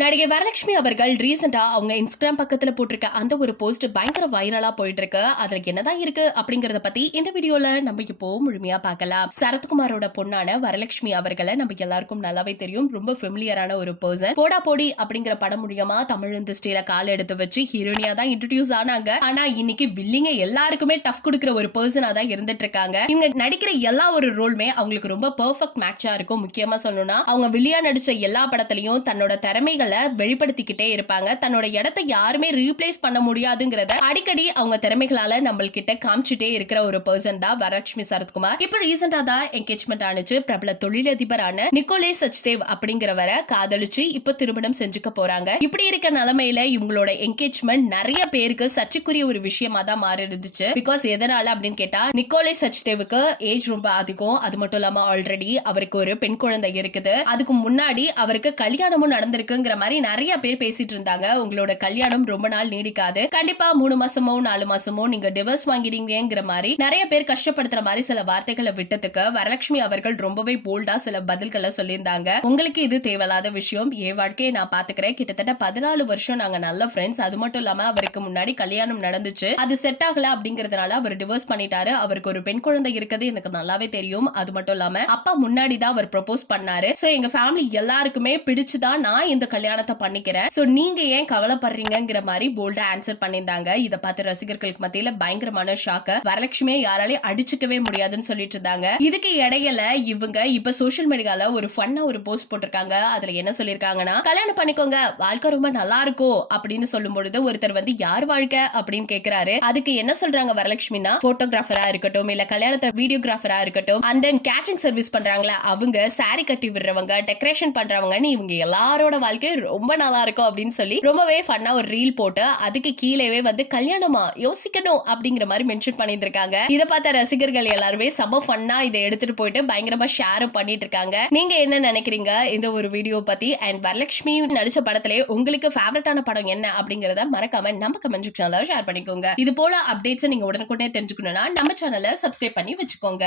நடிகை வரலட்சுமி அவர்கள் ரீசெண்டா அவங்க இன்ஸ்டாகிராம் பக்கத்துல போட்டிருக்க அந்த ஒரு போஸ்ட் பயங்கர வைரலா போயிட்டு இருக்கு. அதுல என்னதான் இருக்கு அப்படிங்கறத பத்தி இந்த வீடியோல நம்ம இப்போ முழுமையா பார்க்கலாம். சரத்குமாரோட பொண்ணான வரலட்சுமி அவர்களை நம்ம எல்லாருக்கும் நல்லாவே தெரியும். ரொம்ப ஃபெமிலியரான ஒரு பர்சன். போடா போடி அப்படிங்கிற படம் மூலியமா தமிழ் இண்டஸ்ட்ரியில கால் எடுத்து வச்சு ஹீரோனியா தான் இன்ட்ரோடியூஸ் ஆனாங்க. ஆனா இன்னைக்கு வில்லிங்க எல்லாருக்குமே டஃப் கொடுக்கிற ஒரு பர்சனா தான் இருந்துட்டு இருக்காங்க. இவங்க நடிக்கிற எல்லா ஒரு ரோலுமே அவங்களுக்கு ரொம்ப பெர்ஃபெக்ட் மேட்சா இருக்கும். முக்கியமா சொல்லணும்னா அவங்க வில்லியா நடிச்ச எல்லா படத்திலையும் தன்னோட திறமைகள் வெளிப்படுத்திக்கிட்டே இருப்பாங்க. தன்னோட இடத்தை யாருமே ரீப்ளேஸ் பண்ண முடியாதுங்கறத அடிக்கடி அவங்க திறமைகளால நம்ம கிட்ட காமிச்சிட்டே இருக்கிற ஒரு பர்சன் தான் வரலட்சுமி சரத்குமார். இப்ப ரீசெண்டா தான் என்கேஜ்மெண்ட் ஆனிச்சு. பிரபல தொழிலதிபரான நிக்கோலே சச்தேவ் அப்படிங்கிறவரை காதலிச்சு இப்ப திருமணம் செஞ்சுக்க போறாங்க. இப்படி இருக்க நிலைமையில இவங்களோட என்கேஜ்மெண்ட் நிறைய பேருக்கு சர்ச்சைக்குரிய ஒரு விஷயமா தான் மாறி இருந்துச்சு. பிகாஸ் எதனால அப்படின்னு கேட்டா நிக்கோலே சச்தேவுக்கு ஏஜ் ரொம்ப அதிகம். அது மட்டும் இல்லாம ஆல்ரெடி அவருக்கு ஒரு பெண் குழந்தை இருக்குது. அதுக்கு முன்னாடி அவருக்கு கல்யாணமும் நடந்திருக்குங்கிற மாதிரி நிறைய பேர் பேசிட்டு இருந்தாங்க. உங்களோட கல்யாணம் ரொம்ப நாள் நீடிக்காது, கண்டிப்பா 3 மாசமோ 4 மாசமோ நீங்க டிவோர்ஸ் வாங்கிடுவீங்கிற மாதிரி நிறைய பேர் கஷ்டப்படுத்துற மாதிரி சில வார்த்தைகளை விட்டதுக்கு வரலட்சுமி அவர்கள் ரொம்பவே போல்டா சில பதில்களை சொல்லியிருந்தாங்க. உங்களுக்கு இது தேவையில்லாத விஷயம், என் வாழ்க்கையை நான் பாத்துக்கிறேன். கிட்டத்தட்ட 14 வருஷம் நாங்க நல்ல ஃப்ரெண்ட்ஸ். அது மட்டும் இல்லாம அவருக்கு முன்னாடி கல்யாணம் நடந்துச்சு, அது செட் ஆகல அப்படிங்கறதுனால அவர் டிவோர்ஸ் பண்ணிட்டாரு. அவருக்கு ஒரு பெண் குழந்தை இருக்குது எனக்கு நல்லாவே தெரியும். அது மட்டும் இல்லாம அப்பா முன்னாடி தான் அவர் ப்ரொபோஸ் பண்ணாரு. சோ எங்க ஃபேமிலி எல்லாருக்குமே பிடிச்சுதான் நான் இந்த கல்யாணத்தை பண்ணிக்கிறேன். சோ நீங்க ஏன் கவலைப்படுறீங்கிற மாதிரி போல்டா ஆன்சர் பண்ணியிருந்தாங்க. இத பார்த்து ரசிகர்களுக்கு மத்தியில பயங்கரமான ஷாக்க. வரலட்சுமியை யாராலையும் அடிச்சுக்கவே முடியாதுன்னு சொல்லிட்டு இருந்தாங்க. இதுக்கு இடையில இவங்க இப்ப சோசியல் மீடியால ஒரு ஃபன்னா ஒரு போஸ்ட் போட்டிருக்காங்க. அதுல என்ன சொல்லிருக்காங்கன்னா, கல்யாணம் பண்ணிக்கோங்க, வாழ்க்கை ரொம்ப நல்லா இருக்கும் அப்படின்னு சொல்லும் பொழுது ஒருத்தர் வந்து யார் வாழ்க்கை அப்படின்னு கேக்குறாரு. அதுக்கு என்ன சொல்றாங்க வரலட்சுமினா, போட்டோகிராஃபரா இருக்கட்டும், இல்ல கல்யாணத்துல வீடியோகிராஃபரா இருக்கட்டும், அண்ட் தென் கேட்டரிங் சர்வீஸ் பண்றாங்களா அவங்க, சாரி கட்டி விடுறவங்க, டெக்கரேஷன் பண்றவங்க, இவங்க எல்லாரோட வாழ்க்கை ரொம்ப நல்லா இருக்கும் அப்படின்னு சொல்லி ரொம்பவே ஃபன்னா ஒரு ரீல் போட்டு அதுக்கு கீழேவே வந்து கல்யாணமா யோசிக்கணும் அப்படிங்கிற மாதிரி மென்ஷன் பண்ணிட்டு இருக்காங்க. இதை பார்த்த ரசிகர்கள் எல்லாருமே செம ஃபன்னா இதை எடுத்துட்டு போயிட்டு பயங்கரமா ஷேரும் பண்ணிட்டு இருக்காங்க. நீங்க என்ன நினைக்கிறீங்க இந்த ஒரு வீடியோ பத்தி? அண்ட் வரலட்சுமி நடிச்ச படத்திலே உங்களுக்கு ஃபேவரட்டான படம் என்ன அப்படிங்கறத மறக்காம நம்ம கமெண்ட் செக்ஷன்ல ஷேர் பண்ணிக்கோங்க. இது போல அப்டேட்ஸ் நீங்க உடனுக்குடனே தெரிஞ்சுக்கணும்னா நம்ம சேனலை சப்ஸ்கிரைப் பண்ணி வச்சுக்கோங்க.